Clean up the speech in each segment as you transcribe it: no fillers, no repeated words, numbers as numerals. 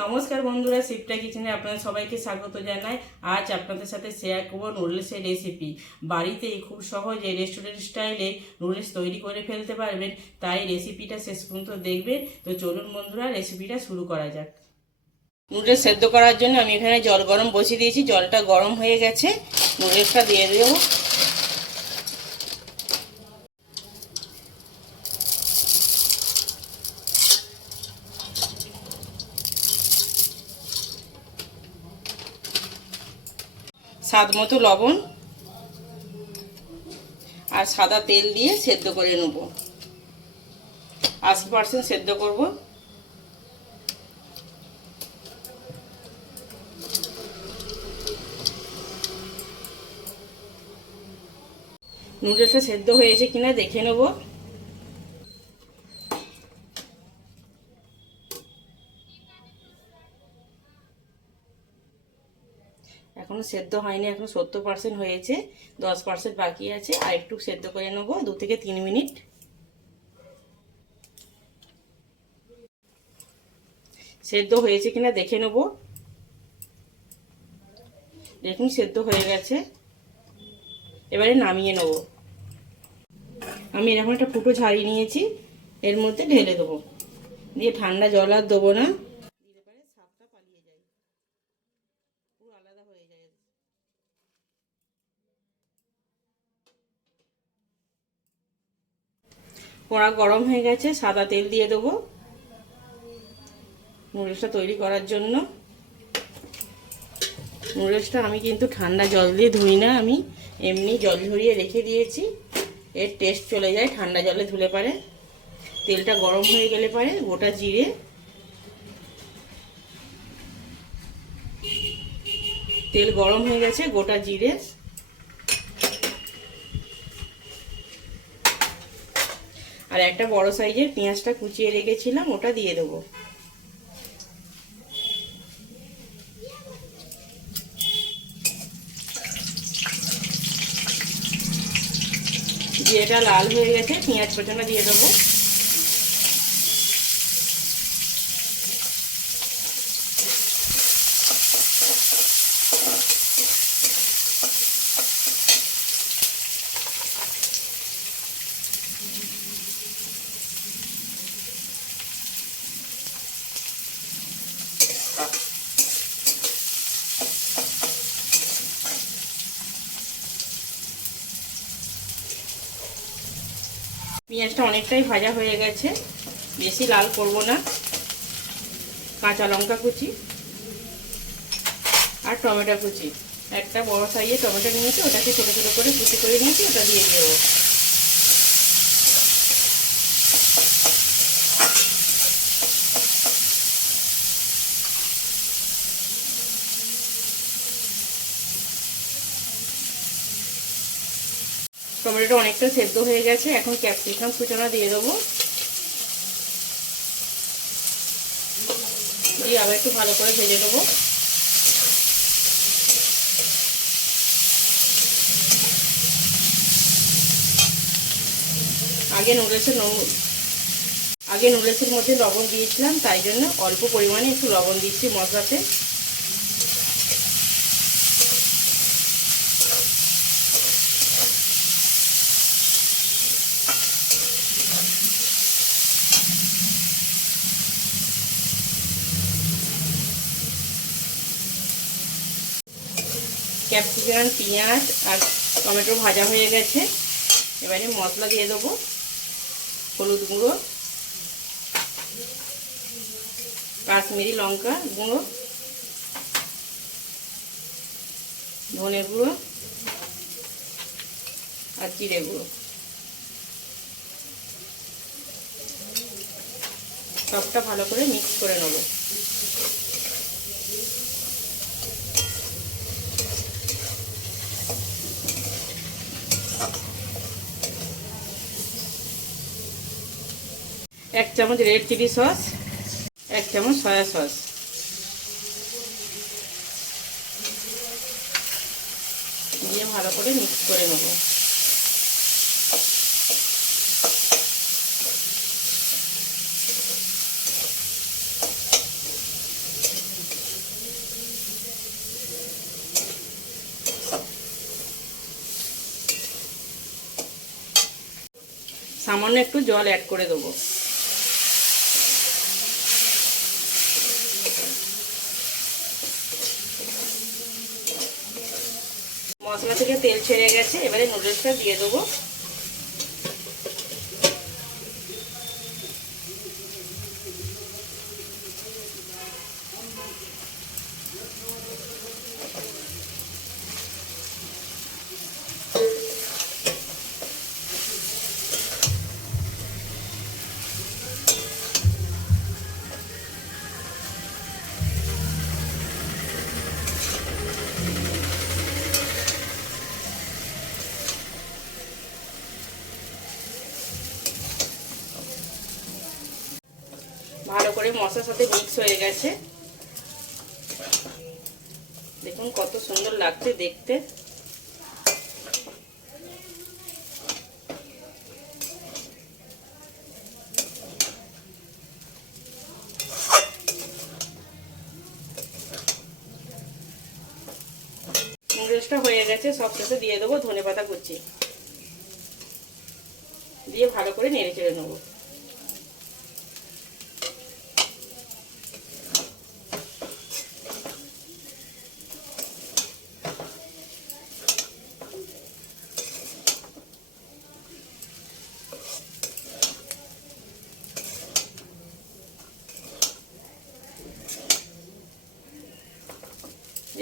নমস্কার বন্ধুরা, শিপ্রা কিচেনে আপনাদের সবাইকে স্বাগত জানাই। আজ আপনাদের সাথে শেয়ার করব নুডলসের রেসিপি। বাড়িতেই খুব সহজে রেস্টুরেন্ট স্টাইলে নুডলস তৈরি করে ফেলতে পারবেন, তাই রেসিপিটা শেষ পর্যন্ত দেখবেন। তো চলুন বন্ধুরা, রেসিপিটা শুরু করা যাক। নুডলস সেদ্ধ করার জন্য আমি এখানে জল গরম বসিয়ে দিয়েছি। জলটা গরম হয়ে গেছে, নুডলসটা দিয়ে দেবো। স্বাদ মতো লবণ আর সাদা তেল দিয়ে সেদ্ধ করে নেব। 80% সেদ্ধ করব। নুডলসটা সেদ্ধ হয়েছে কিনা দেখে নেব। এখনো সেদ্ধ হয়নি, এখন 70% হয়েছে, 10% বাকি আছে। আর একটু সেদ্ধ করে নেব, 2 থেকে 3 মিনিট। সেদ্ধ হয়েছে কিনা দেখে নেব। দেখুন সেদ্ধ হয়ে গেছে, এবারে নামিয়ে নেব। আমি এরকম একটা ফুটো ঝাড়িয়ে নিয়েছি, এর মধ্যে ঢেলে দেবো। দিয়ে ঠান্ডা জল আর দেবো না, দিলে পরে স্বাদটা পালিয়ে যায়, পুরো আলাদা হয়ে যায়। কড়া গরম হয়ে গেছে, সাদা তেল দিয়ে দেবো নুডলসটা তৈরি করার জন্য। নুডলসটা আমি কিন্তু ঠান্ডা জল দিয়ে ধুই না, আমি এমনি জল ঝরিয়ে রেখে দিয়েছি। এর টেস্ট চলে যায় ঠান্ডা জলে ধুলে পারে। তেলটা গরম হয়ে গেলে পারে গোটা জিরে, তেল গরম হয়ে গেছে, গোটা জিরে আর একটা বড় সাইজের পেঁয়াজটা কুচিয়ে রেখেছিলাম, ওটা দিয়ে দেবো। জিরেটা লাল হয়ে গেছে, পেঁয়াজ কুচানো দিয়ে দেবো। পেঁয়াজটা অনেকটাই ভাজা হয়ে গেছে, বেশি লাল করব না। কাঁচা লঙ্কা কুচি আর টমেটো কুচি, একটা বড় সাইজের টমেটো নিয়েছি, ওটাকে ছোটো ছোটো করে কুচি করে নিয়েছি, ওটা দিয়ে দেবো। টমেটোটা অনেকটা সেদ্ধ হয়ে গেছে, এখন ক্যাপসিকাম কুচানো দিয়ে দেবো। দিয়ে আবার একটু ভালো করে ভেজে দেবো। আগে নুডলসের মধ্যে লবণ দিয়েছিলাম, তাই জন্য অল্প পরিমাণে একটু লবণ দিচ্ছি মশলাতে। ক্যাপসিকাম, পেঁয়াজ আর টমেটো ভাজা হয়ে গেছে, এবারে মশলা দিয়ে দেবো। হলুদ গুঁড়ো, কাশ্মীরি লঙ্কা গুঁড়ো, ধনে গুঁড়ো আর জিরে গুঁড়ো, সবটা ভালো করে মিক্স করে নেব। এক চামচ রেড চিলি সস, 1 চামচ সয়া সস দিয়ে ভালো করে মিক্স করে নেব। সামান্য একটু জল অ্যাড করে দেবো। মশলা থেকে তেল ছেড়ে গেছে, এবারে নুডলসটা দিয়ে দেবো। ভালো করে মশলার সাথে মিক্স হয়ে গেছে। দেখুন কত সুন্দর লাগছে দেখতে। নুডলসটা হয়ে গেছে, সব শেষে দিয়ে দেবো ধনেপাতা কুচি, দিয়ে ভালো করে নেড়ে চেড়ে নেবো।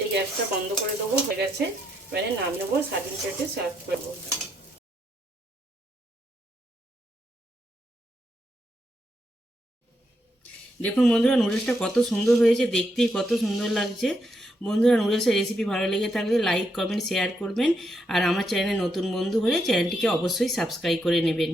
এই গ্যাসটা বন্ধ করে দেবো, হয়ে গেছে। এবারে নামিয়ে নেবো, সার্ভিং প্লেটে সার্ভ করবো। দেখুন বন্ধুরা, নুডলসটা কত সুন্দর হয়েছে, দেখতেই কত সুন্দর লাগছে। বন্ধুরা, নুডলসের রেসিপি ভালো লেগে থাকলে লাইক, কমেন্ট, শেয়ার করবেন। আর আমার চ্যানেলে নতুন বন্ধু হলে চ্যানেলটিকে অবশ্যই সাবস্ক্রাইব করে নেবেন।